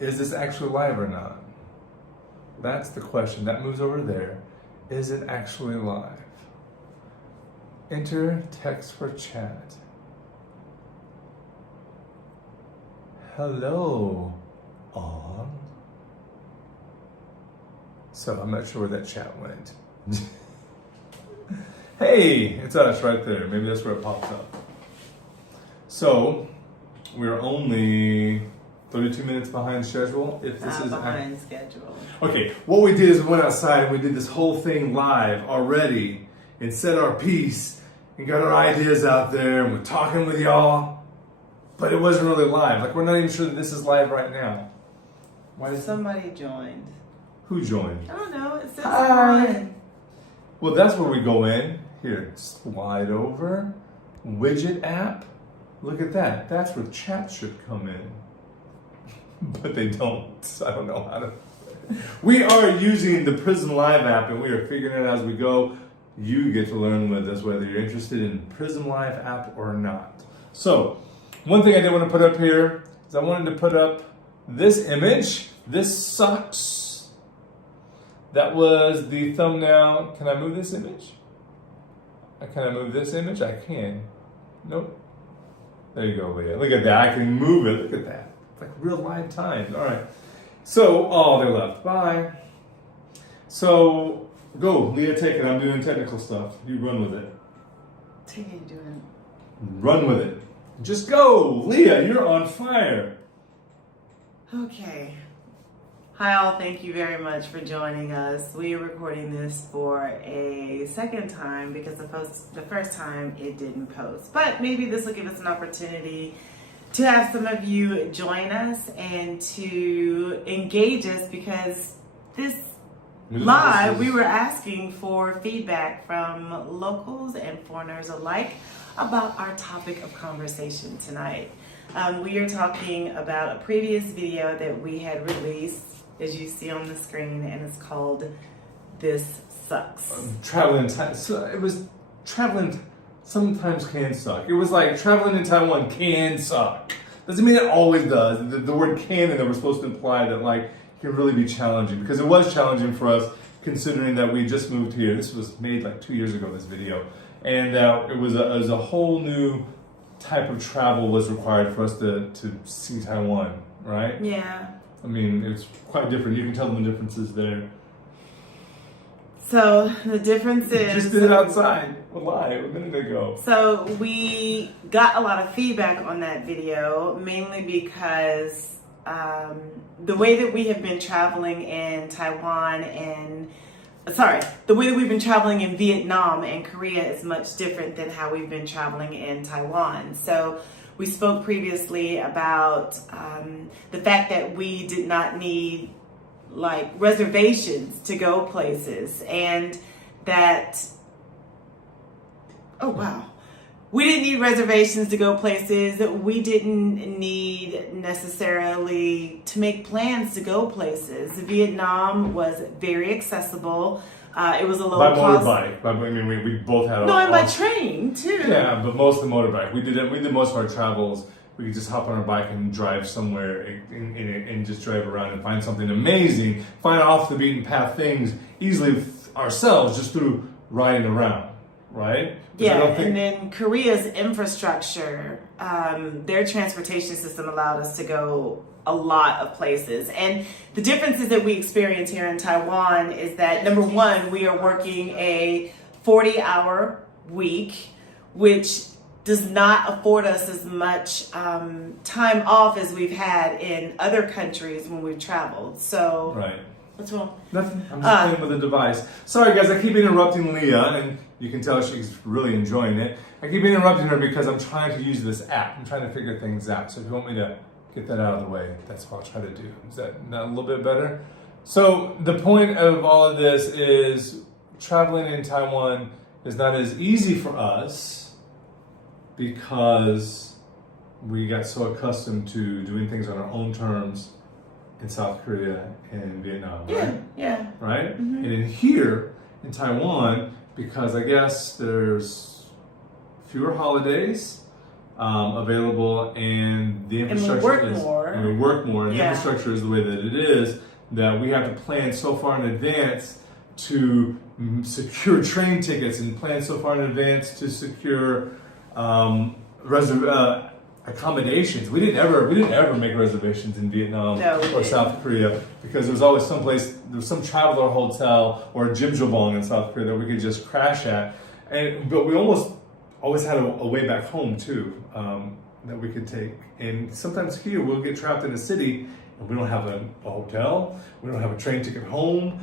is this actually live or not? That's the question. That moves over there. Is it actually live? Enter text for chat. Hello, on. So I'm not sure where that chat went. Hey, it's us right there. Maybe that's where it pops up. So we're only 32 minutes behind schedule. If this is behind schedule. Okay, what we did is we went outside and we did this whole thing live already and said our piece and got our ideas out there and we're talking with y'all, but it wasn't really live. Like, we're not even sure that this is live right now. Why did somebody joined? Who joined? I don't know. It says Hi. Well, that's where we go in. Here, slide over. Widget app. Look at that. That's where chat should come in. But they don't. So I don't know how to. We are using the Prism Live app and we are figuring it out as we go. You get to learn with us whether you're interested in Prism Live app or not. So, one thing I did want to put up here is I wanted to put up this image. This sucks. That was the thumbnail. Can I move this image? Can I move this image? I can. Nope. There you go, Leah. Look at that. I can move it. Look at that. It's like real live time. All right. So, oh, they left. Bye. So, go. Leah, take it. I'm doing technical stuff. You run with it. Take it, doing. Run with it. Just go. Leah, you're on fire. Okay. Hi all, thank you very much for joining us. We are recording this for a second time because the first time it didn't post. But maybe this will give us an opportunity to have some of you join us and to engage us, because this live we were asking for feedback from locals and foreigners alike about our topic of conversation tonight. We are talking about a previous video that we had released, as you see on the screen, and it's called This Sucks. Traveling time. So it was traveling sometimes can suck. It was like traveling in Taiwan can suck. Doesn't mean it always does. The word can and that we're supposed to imply that like it can really be challenging, because it was challenging for us considering that we just moved here. This was made like 2 years ago, this video. And it was a whole new type of travel was required for us to see Taiwan, right? Yeah. I mean, it's quite different. You can tell the differences there. So the difference is... You just did it outside, live, a minute ago. So we got a lot of feedback on that video, mainly because the way that we have been traveling in Taiwan and... the way that we've been traveling in Vietnam and Korea is much different than how we've been traveling in Taiwan. So we spoke previously about the fact that we did not need like reservations to go places, and that, oh wow, we didn't need reservations to go places. We didn't need necessarily to make plans to go places. Vietnam was very accessible. It was a low cost. By motorbike. We both had. No, and by train too. Yeah, but most of the motorbike. We did most of our travels. We could just hop on our bike and drive somewhere and just drive around and find something amazing, find off the beaten path things easily ourselves just through riding around, right? Yeah, and then Korea's infrastructure, their transportation system allowed us to go a lot of places. And the differences that we experience here in Taiwan is that, number one, we are working a 40-hour week, which does not afford us as much time off as we've had in other countries when we've traveled. So, right. What's wrong? Nothing. I'm just playing with the device. Sorry, guys. I keep interrupting Leah, and you can tell she's really enjoying it. I keep interrupting her because I'm trying to use this app. I'm trying to figure things out. So if you want me to get that out of the way, that's what I'll try to do. Is that not a little bit better? So the point of all of this is traveling in Taiwan is not as easy for us because we got so accustomed to doing things on our own terms in South Korea and Vietnam, right? Yeah. Right? Mm-hmm. And in here, in Taiwan, because I guess there's fewer holidays, available, and the And we infrastructure work is more. and we work more, and the Yeah. infrastructure is the way that it is, that we have to plan so far in advance to secure train tickets and plan so far in advance to secure accommodations. We didn't ever make reservations in Vietnam No, we or didn't. South Korea, because there was always there was some traveler hotel or a jjimjilbang in South Korea that we could just crash at. But we always had a way back home too, that we could take. And sometimes here we'll get trapped in a city and we don't have a hotel, we don't have a train ticket home.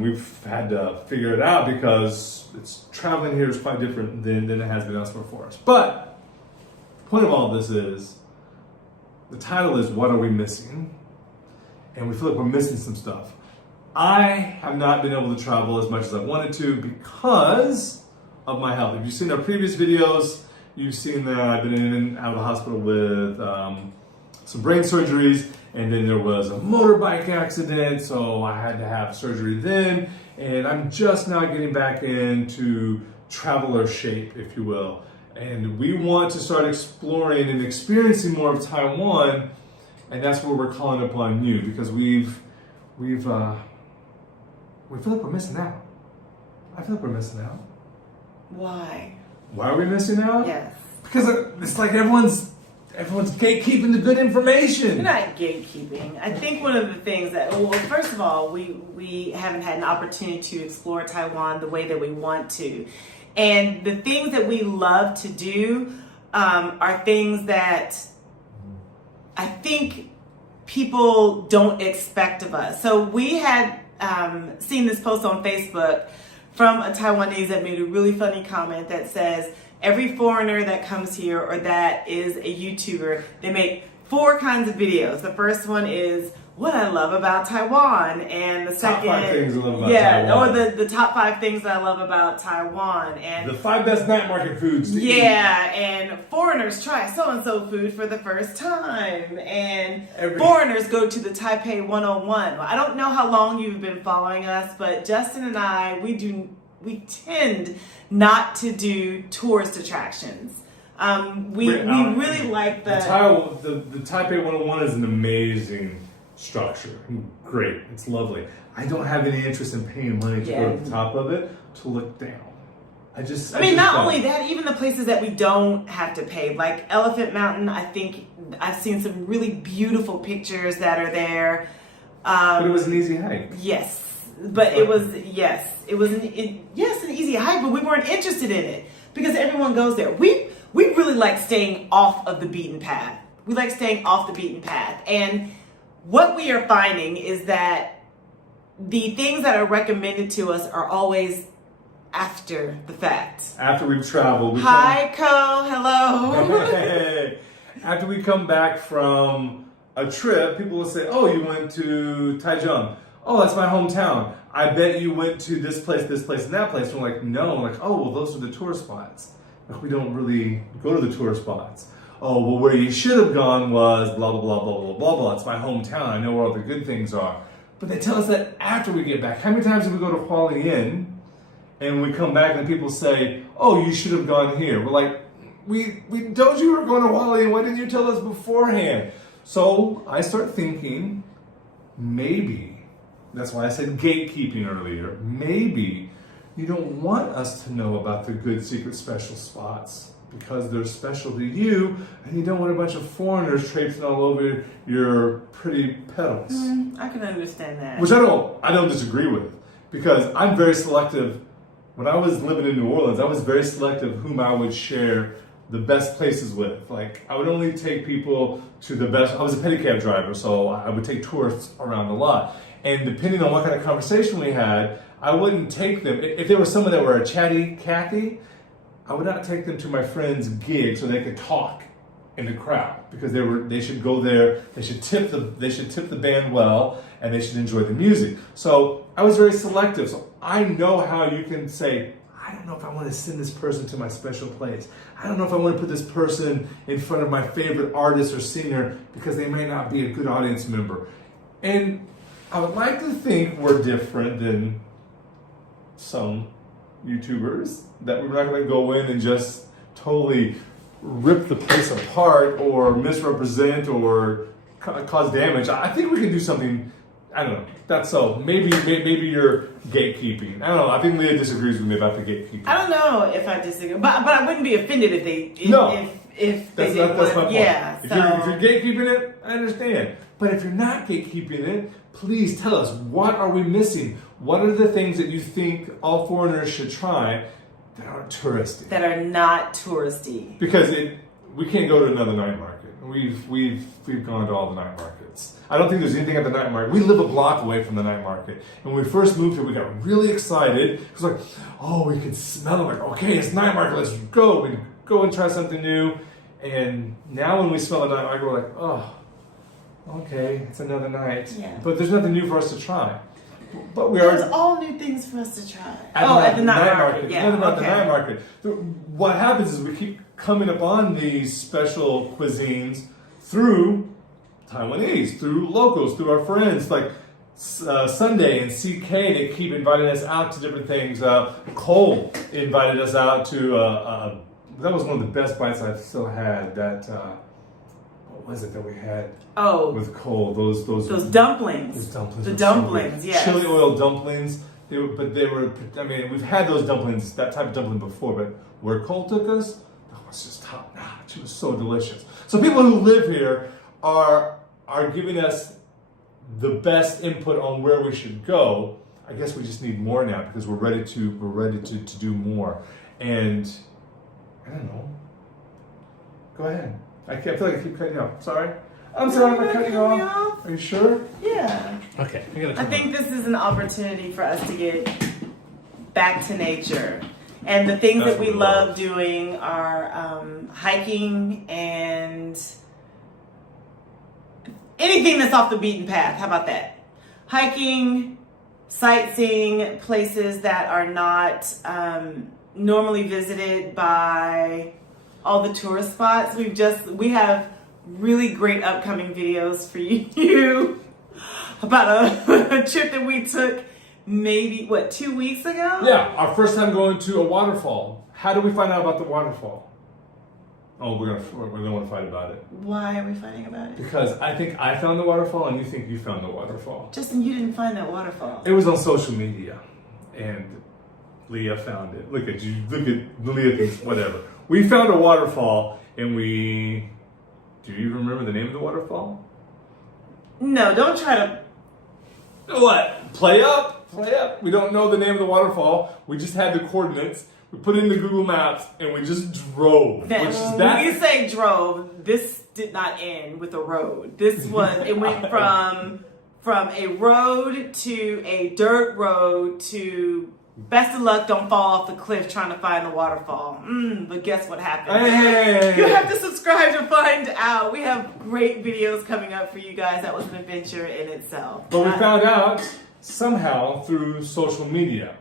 We've had to figure it out because traveling here is quite different than it has been elsewhere for us. But the point of all of this is, the title is "What Are We Missing?" And we feel like we're missing some stuff. I have not been able to travel as much as I wanted to because of my health. If you've seen our previous videos, you've seen that I've been in and out of the hospital with some brain surgeries, and then there was a motorbike accident, so I had to have surgery then, and I'm just now getting back into traveler shape, if you will. And we want to start exploring and experiencing more of Taiwan, and that's where we're calling upon you, because we feel like we're missing out. I feel like we're missing out. Why? Why are we missing out? Yes. Because it's like everyone's gatekeeping the good information. We're not gatekeeping. I think one of the things that, well, first of all, we haven't had an opportunity to explore Taiwan the way that we want to. And the things that we love to do are things that I think people don't expect of us. So we had seen this post on Facebook from a Taiwanese that made a really funny comment that says, every foreigner that comes here or that is a YouTuber, they make 4 kinds of videos. The first one is what I love about Taiwan, and the second, top 5 things I love about Taiwan. or the top 5 things that I love about Taiwan, and the 5 best night market foods to eat. and foreigners try so and so food for the first time, and foreigners go to the Taipei 101. Well, I don't know how long you've been following us, but Justin and I, we tend not to do tourist attractions. We really like the Taipei 101 is an amazing structure. Great, it's lovely. I don't have any interest in paying money to go to the top of it to look down. I mean, not only that, even the places that we don't have to pay, like Elephant Mountain, I think I've seen some really beautiful pictures that are there. But it was an easy hike. Yes. But it was an easy hike, but we weren't interested in it because everyone goes there. We really like staying off of the beaten path. We like staying off the beaten path. And what we are finding is that the things that are recommended to us are always after the fact. After we've traveled. Hi, Ko. Hello. Hey. After we come back from a trip, people will say, "Oh, you went to Taichung. Oh, that's my hometown. I bet you went to this place, and that place." And we're like, no. We're like, oh, well, those are the tour spots. Like, we don't really go to the tour spots. Oh, well, where you should have gone was blah, blah, blah, blah, blah, blah, blah. It's my hometown. I know where all the good things are. But they tell us that after we get back. How many times do we go to Hualien Inn and we come back and people say, oh, you should have gone here? We're like, we told you we were going to Hualien. Why didn't you tell us beforehand? So I start thinking, maybe, that's why I said gatekeeping earlier, maybe you don't want us to know about the good secret special spots because they're special to you, and you don't want a bunch of foreigners traipsing all over your pretty petals. I can understand that. Which I don't disagree with, because I'm very selective. When I was living in New Orleans, I was very selective whom I would share the best places with. Like, I would only take people to the best. I was a pedicab driver, so I would take tourists around a lot. And depending on what kind of conversation we had, I wouldn't take them. If there was someone that were a chatty Cathy, I would not take them to my friend's gig so they could talk in the crowd, because they should go there. They should tip the band well, and they should enjoy the music. So I was very selective. So I know how you can say, I don't know if I want to send this person to my special place. I don't know if I want to put this person in front of my favorite artist or singer because they may not be a good audience member. And I would like to think we're different than some YouTubers, that we're not going to go in and just totally rip the place apart or misrepresent or cause damage. I think we can do something. I don't know. That's so. Maybe you're gatekeeping. I don't know. I think Leah disagrees with me about the gatekeeping. I don't know if I disagree, but I wouldn't be offended if they if they did that's my point. Yeah. If you're gatekeeping it, I understand. But if you're not gatekeeping it, please tell us, what are we missing? What are the things that you think all foreigners should try that aren't touristy? That are not touristy. Because we can't go to another night market. We've gone to all the night markets. I don't think there's anything at the night market. We live a block away from the night market. And when we first moved here, we got really excited. It was like, oh, we could smell it. Like, okay, it's night market. Let's go. We go and try something new. And now when we smell the night market, we're like, oh, okay, it's another night. Yeah. But there's nothing new for us to try. But There's all new things for us to try. At the night market. Yeah. Nothing about the night market. What happens is we keep coming upon these special cuisines through Taiwanese, through locals, through our friends, like Sunday and CK. They keep inviting us out to different things. Cole invited us out to. That was one of the best bites I've still had. That what was it that we had? Oh, with Cole, those dumplings. Those dumplings. The dumplings, yes. Chili oil dumplings. They were. I mean, we've had those dumplings, that type of dumpling before, but where Cole took us, that was just top notch. It was so delicious. So people who live here are giving us the best input on where we should go. I guess we just need more now because we're ready to do more. And I don't know. Go ahead. I feel like I keep cutting you off. Sorry. I'm sorry, I'm cutting you off. Are you sure? Yeah. Okay. I think this is an opportunity for us to get back to nature. And the things that we love doing are hiking and anything that's off the beaten path. How about that? Hiking, sightseeing, places that are not normally visited by all the tourist spots. We have really great upcoming videos for you about a trip that we took maybe 2 weeks ago? Yeah, our first time going to a waterfall. How did we find out about the waterfall? Oh, we're gonna want to fight about it. Why are we fighting about it? Because I think I found the waterfall and you think you found the waterfall. Justin, you didn't find that waterfall. It was on social media and Leah found it. Look at you. Look at Leah thinks whatever. We found a waterfall and do you even remember the name of the waterfall? No, don't try to. What? Play up. We don't know the name of the waterfall. We just had the coordinates. We put it in the Google Maps and we just drove. When we say drove, this did not end with a road. It went from a road to a dirt road to best of luck, don't fall off the cliff trying to find the waterfall. But guess what happened? Hey. You have to subscribe to find out. We have great videos coming up for you guys. That was an adventure in itself. But we found out somehow through social media.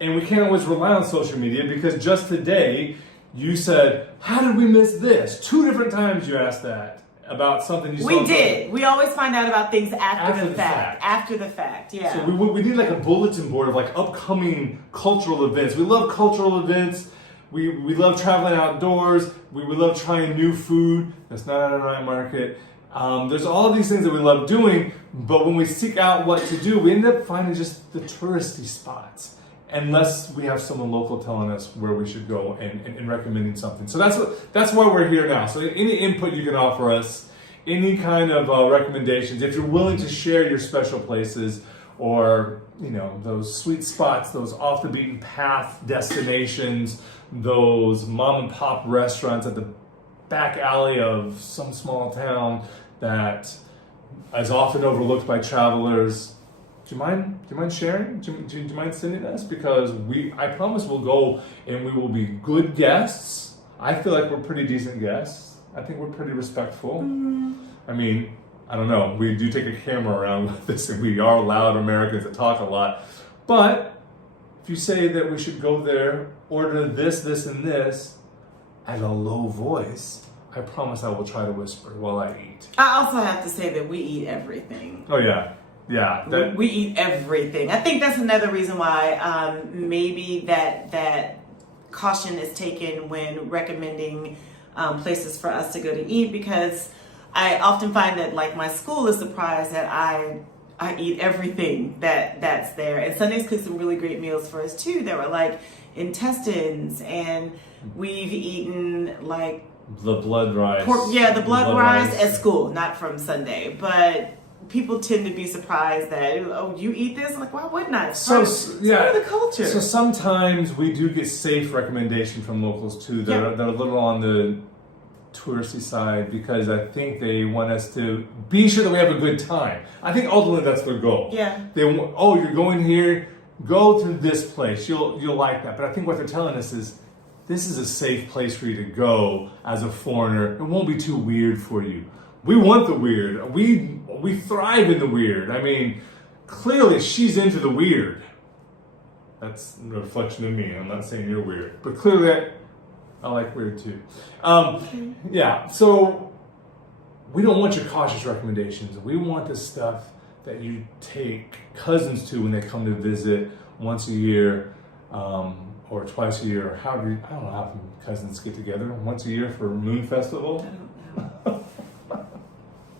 And we can't always rely on social media because just today you said, how did we miss this? 2 different times you asked that about something you saw. We did. We always find out about things after the fact. After the fact, yeah. So we need like a bulletin board of like upcoming cultural events. We love cultural events. We love traveling outdoors. We love trying new food that's not at a night market. There's all of these things that we love doing, but when we seek out what to do, we end up finding just the touristy spots. Unless we have someone local telling us where we should go and recommending something. So that's why we're here now. So any input you can offer us, any kind of recommendations, if you're willing to share your special places or those sweet spots, those off the beaten path destinations, those mom and pop restaurants at the back alley of some small town that is often overlooked by travelers. Do you mind sharing? Do you mind sending us? Because I promise we'll go and we will be good guests. I feel like we're pretty decent guests. I think we're pretty respectful. Mm-hmm. I mean, I don't know. We do take a camera around with this and we are loud Americans that talk a lot. But if you say that we should go there, order this, and this at a low voice, I promise I will try to whisper while I eat. I also have to say that we eat everything. Oh, yeah. Yeah, we eat everything. I think that's another reason why maybe that caution is taken when recommending places for us to go to eat, because I often find that like my school is surprised that I eat everything that's there. And Sunday's cooked some really great meals for us too that were like intestines, and we've eaten like the blood rice. Pork, yeah, the blood rice at school, not from Sunday, but people tend to be surprised that, oh, you eat this? Like, why wouldn't I? It's part of the culture. So sometimes we do get safe recommendations from locals too that are a little on the touristy side, because I think they want us to be sure that we have a good time. I think ultimately that's their goal. Yeah. They want, oh, you're going here, go to this place. You'll like that. But I think what they're telling us is this is a safe place for you to go as a foreigner. It won't be too weird for you. We want the weird. We thrive in the weird. I mean, clearly she's into the weird. That's a reflection of me. I'm not saying you're weird, but clearly I like weird too. Yeah, so we don't want your cautious recommendations. We want the stuff that you take cousins to when they come to visit once a year, or twice a year, or however, I don't know how many cousins get together once a year for Moon Festival. I don't know.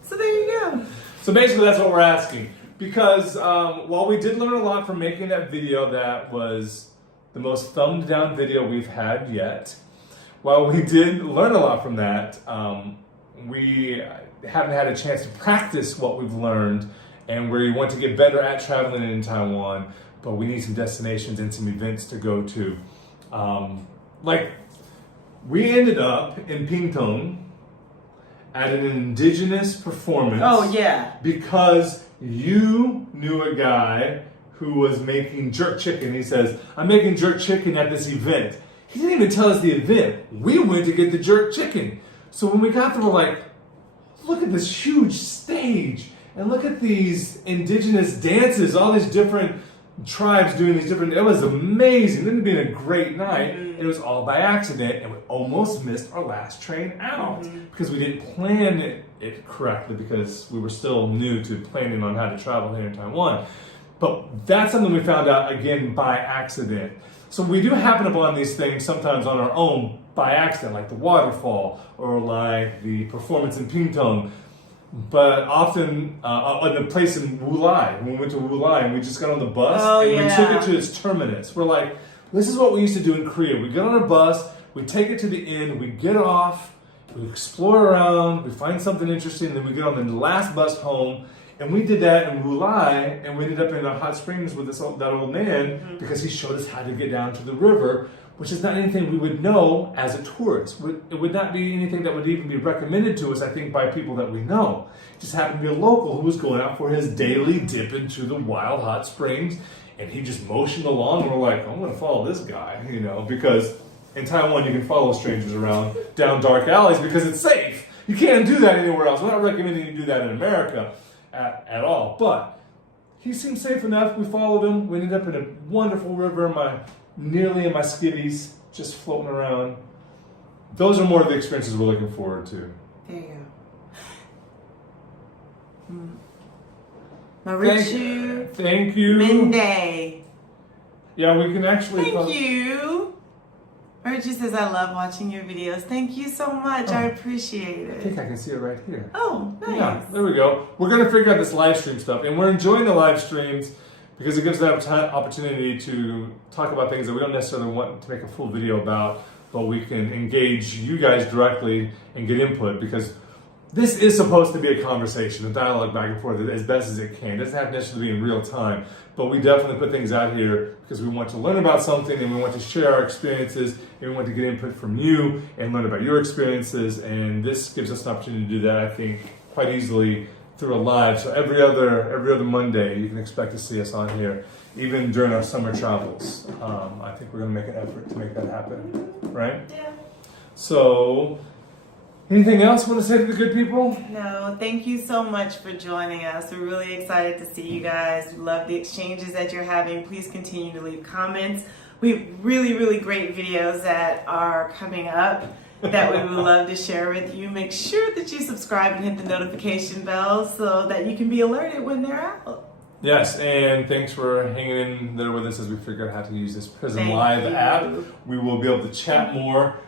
So there you go. So basically that's what we're asking. Because while we did learn a lot from making that video, that was the most thumbed down video we've had yet. While we did learn a lot from that, we haven't had a chance to practice what we've learned, and we want to get better at traveling in Taiwan, but we need some destinations and some events to go to. Like, we ended up in Pingtung at an indigenous performance. Oh, yeah. Because you knew a guy who was making jerk chicken. He says, I'm making jerk chicken at this event. He didn't even tell us the event. We went to get the jerk chicken. So when we got there, we're like, look at this huge stage. And look at these indigenous dances, all these different tribes doing these different, it was amazing. It ended up being a great night. And it was all by accident, and we almost missed our last train out because we didn't plan it correctly, because we were still new to planning on how to travel here in Taiwan. But that's something we found out, again, by accident. So we do happen upon these things sometimes on our own by accident, like the waterfall or like the performance in Pingtung. But often, in the place in Wulai, when we went to Wulai and we just got on the bus and we took it to its terminus. We're like, this is what we used to do in Korea. We get on a bus, we take it to the end, we get off, we explore around, we find something interesting, then we get on the last bus home. And we did that in Wulai, and we ended up in the hot springs with that old man because he showed us how to get down to the river, which is not anything we would know as a tourist. It would not be anything that would even be recommended to us, I think, by people that we know. It just happened to be a local who was going out for his daily dip into the wild hot springs, and he just motioned along, and we're like, I'm going to follow this guy, you know, because in Taiwan you can follow strangers around down dark alleys because it's safe. You can't do that anywhere else. We're not recommending you do that in America at all, but he seemed safe enough. We followed him. We ended up in a wonderful river, nearly in my skivvies, just floating around. Those are more of the experiences we're looking forward to. There you go. Mauricio. Thank you. Mende. Yeah, we can actually. Thank you. Mauricio says, I love watching your videos. Thank you so much. I appreciate it. I think I can see it right here. Oh, nice. Yeah, there we go. We're going to figure out this live stream stuff, and we're enjoying the live streams because it gives us that opportunity to talk about things that we don't necessarily want to make a full video about, but we can engage you guys directly and get input, because this is supposed to be a conversation, a dialogue back and forth as best as it can. It doesn't have to necessarily be in real time, but we definitely put things out here because we want to learn about something, and we want to share our experiences, and we want to get input from you and learn about your experiences, and this gives us an opportunity to do that, I think, quite easily through a live. So every other Monday, you can expect to see us on here, even during our summer travels. I think we're going to make an effort to make that happen, right? Yeah. So, anything else you want to say to the good people? No, thank you so much for joining us. We're really excited to see you guys. We love the exchanges that you're having. Please continue to leave comments. We have really, really great videos that are coming up that we would love to share with you. Make sure that you subscribe and hit the notification bell so that you can be alerted when they're out. Yes, and thanks for hanging in there with us as we figure out how to use this Prism Thank Live you. app. We will be able to chat more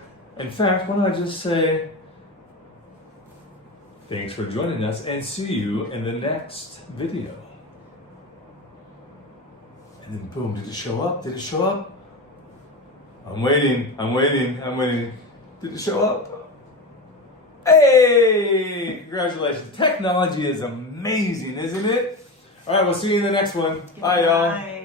In fact, why don't I just say, thanks for joining us and see you in the next video. And then boom, did it show up? Did it show up? I'm waiting. Did it show up? Hey! Congratulations. Technology is amazing, isn't it? All right, we'll see you in the next one. Bye, y'all. Bye.